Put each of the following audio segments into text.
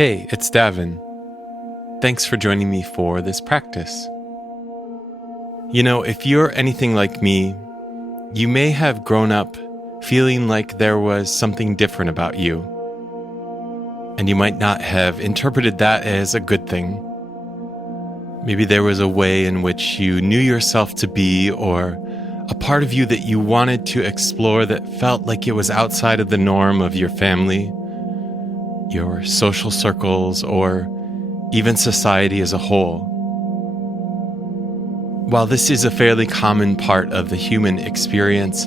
Hey, it's Davin. Thanks for joining me for this practice. You know, if you're anything like me, you may have grown up feeling like there was something different about you, and you might not have interpreted that as a good thing. Maybe there was a way in which you knew yourself to be, or a part of you that you wanted to explore that felt like it was outside of the norm of your family, your social circles, or even society as a whole. While this is a fairly common part of the human experience,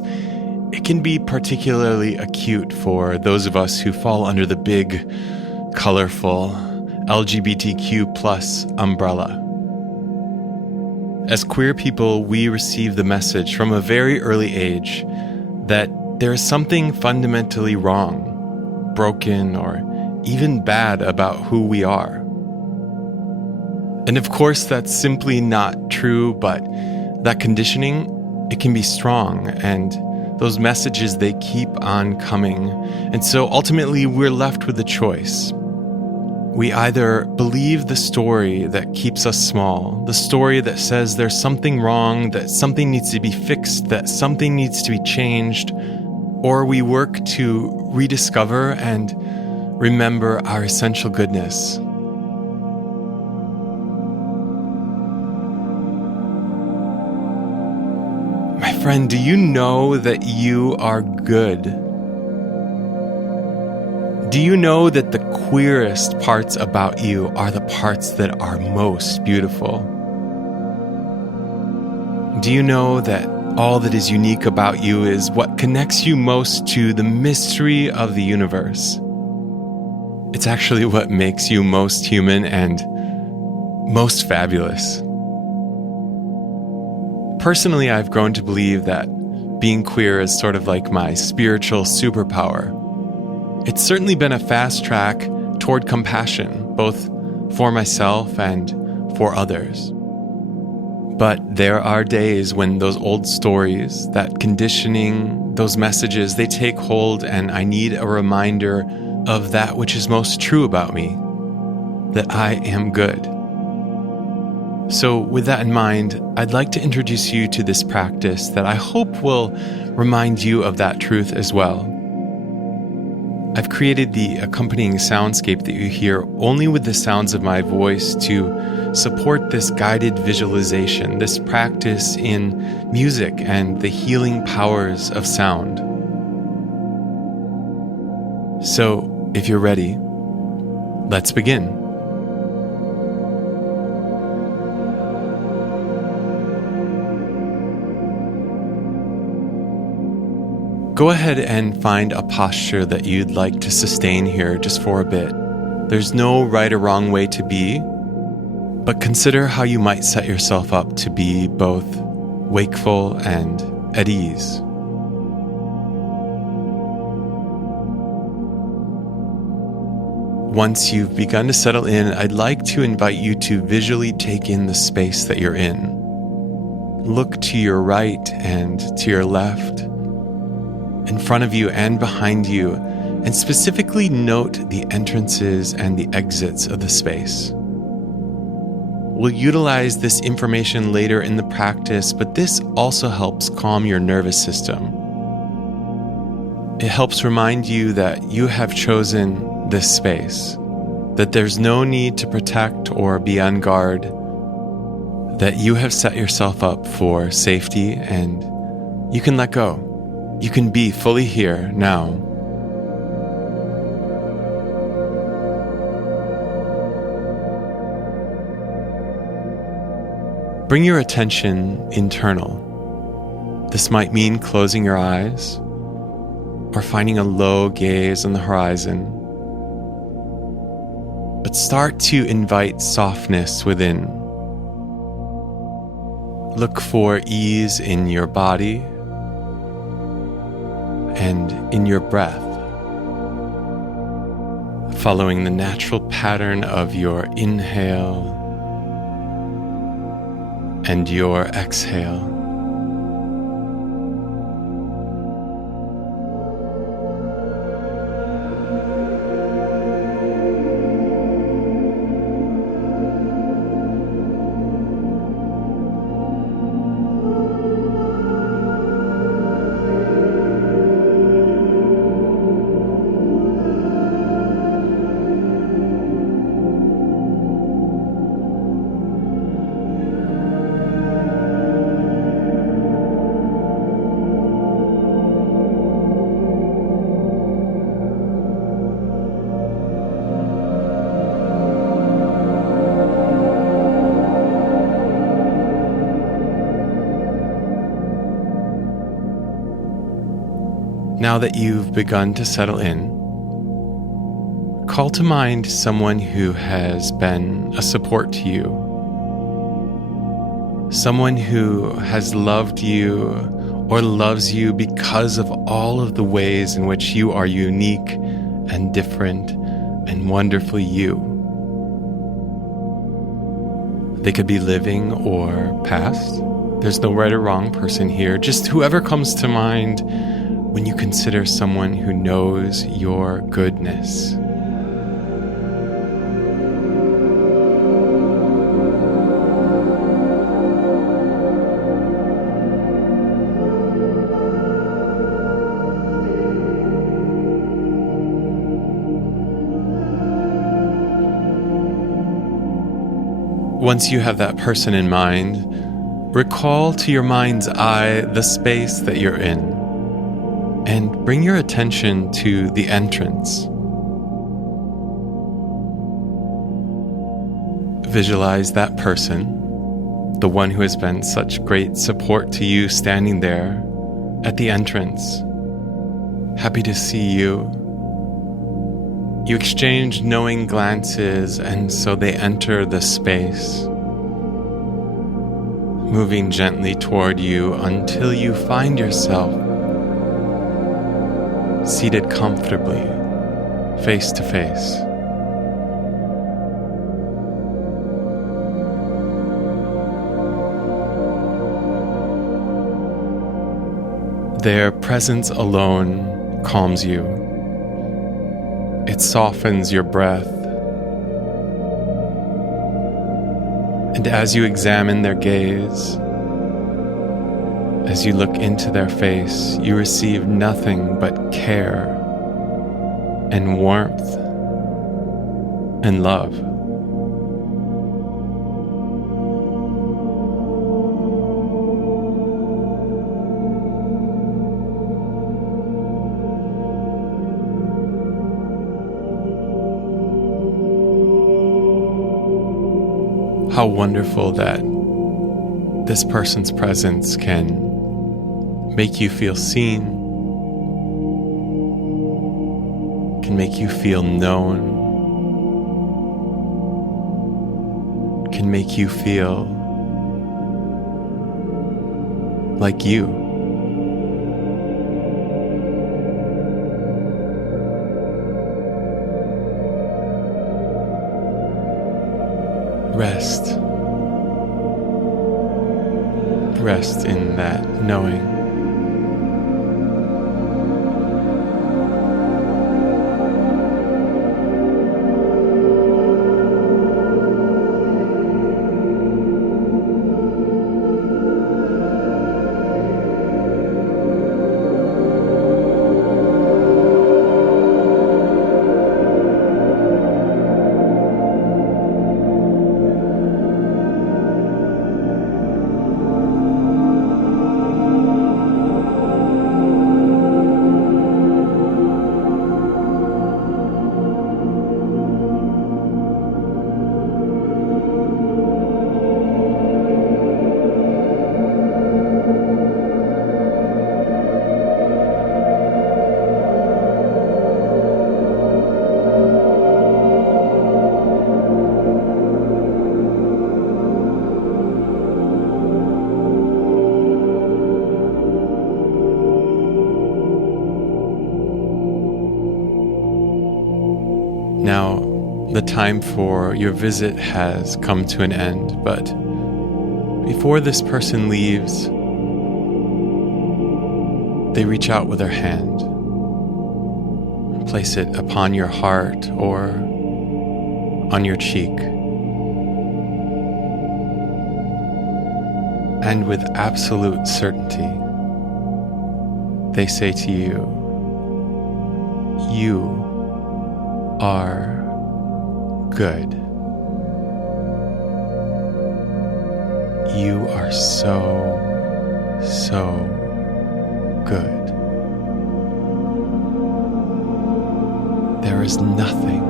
it can be particularly acute for those of us who fall under the big, colorful LGBTQ plus umbrella. As queer people, we receive the message from a very early age that there is something fundamentally wrong, broken, or even bad about who we are. And of course, that's simply not true, but that conditioning, it can be strong, and those messages, they keep on coming. And so ultimately, we're left with a choice. We either believe the story that keeps us small, the story that says there's something wrong, that something needs to be fixed, that something needs to be changed, or we work to rediscover and remember our essential goodness. My friend, do you know that you are good? Do you know that the queerest parts about you are the parts that are most beautiful? Do you know that all that is unique about you is what connects you most to the mystery of the universe? It's actually what makes you most human and most fabulous. Personally, I've grown to believe that being queer is sort of like my spiritual superpower. It's certainly been a fast track toward compassion, both for myself and for others. But there are days when those old stories, that conditioning, those messages, they take hold, and I need a reminder of that which is most true about me, that I am good. So with that in mind, I'd like to introduce you to this practice that I hope will remind you of that truth as well. I've created the accompanying soundscape that you hear only with the sounds of my voice to support this guided visualization, this practice in music and the healing powers of sound. So, if you're ready, let's begin. Go ahead and find a posture that you'd like to sustain here just for a bit. There's no right or wrong way to be, but consider how you might set yourself up to be both wakeful and at ease. Once you've begun to settle in, I'd like to invite you to visually take in the space that you're in. Look to your right and to your left, in front of you and behind you, and specifically note the entrances and the exits of the space. We'll utilize this information later in the practice, but this also helps calm your nervous system. It helps remind you that you have chosen this space, that there's no need to protect or be on guard, that you have set yourself up for safety and you can let go. You can be fully here now. Bring your attention internal. This might mean closing your eyes or finding a low gaze on the horizon. But start to invite softness within. Look for ease in your body and in your breath, following the natural pattern of your inhale and your exhale. Now that you've begun to settle in, call to mind someone who has been a support to you, someone who has loved you or loves you because of all of the ways in which you are unique and different and wonderfully you. They could be living or past. There's no right or wrong person here, just whoever comes to mind when you consider someone who knows your goodness. Once you have that person in mind, recall to your mind's eye the space that you're in, and bring your attention to the entrance. Visualize that person, the one who has been such great support to you, standing there at the entrance, happy to see you. You exchange knowing glances, and so they enter the space, moving gently toward you until you find yourself seated comfortably, face to face. Their presence alone calms you. It softens your breath. And as you examine their gaze, as you look into their face, you receive nothing but care and warmth and love. How wonderful that this person's presence can make you feel seen, can make you feel known, can make you feel like you. Rest in that knowing. Now, the time for your visit has come to an end, but before this person leaves, they reach out with their hand, place it upon your heart or on your cheek, and with absolute certainty, they say to you, "You are good. You are so good. There is nothing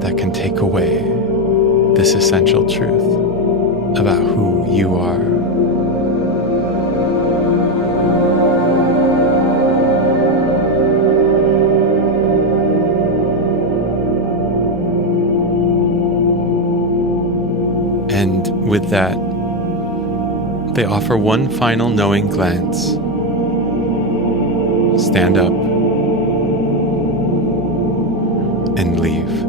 that can take away this essential truth about who you are. And with that, they offer one final knowing glance. Stand up and leave.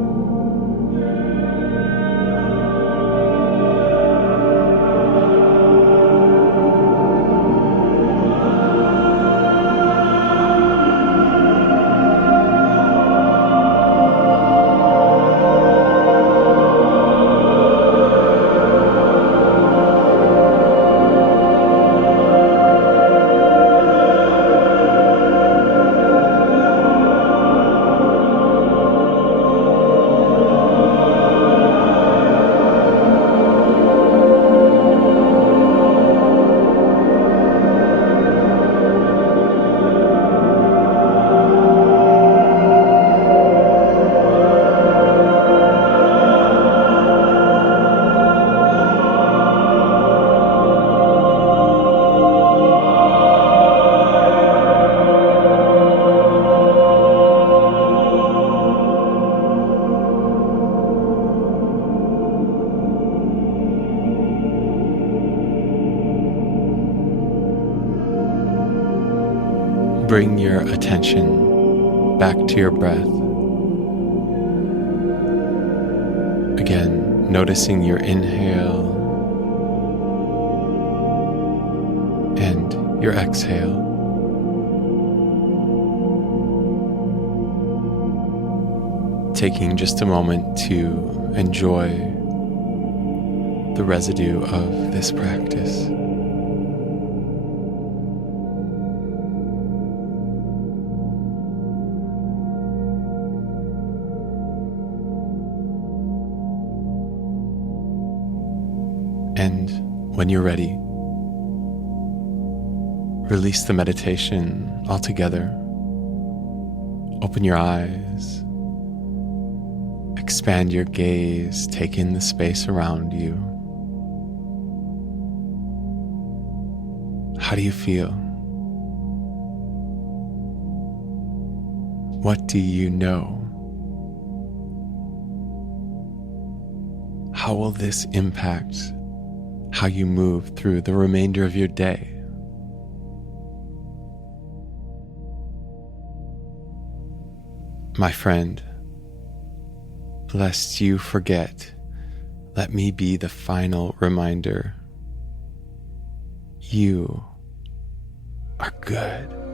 Bring your attention back to your breath. Again, noticing your inhale and your exhale. Taking just a moment to enjoy the residue of this practice. And when you're ready, release the meditation altogether. Open your eyes. Expand your gaze. Take in the space around you. How do you feel? What do you know? How will this impact how you move through the remainder of your day? My friend, lest you forget, let me be the final reminder. You are good.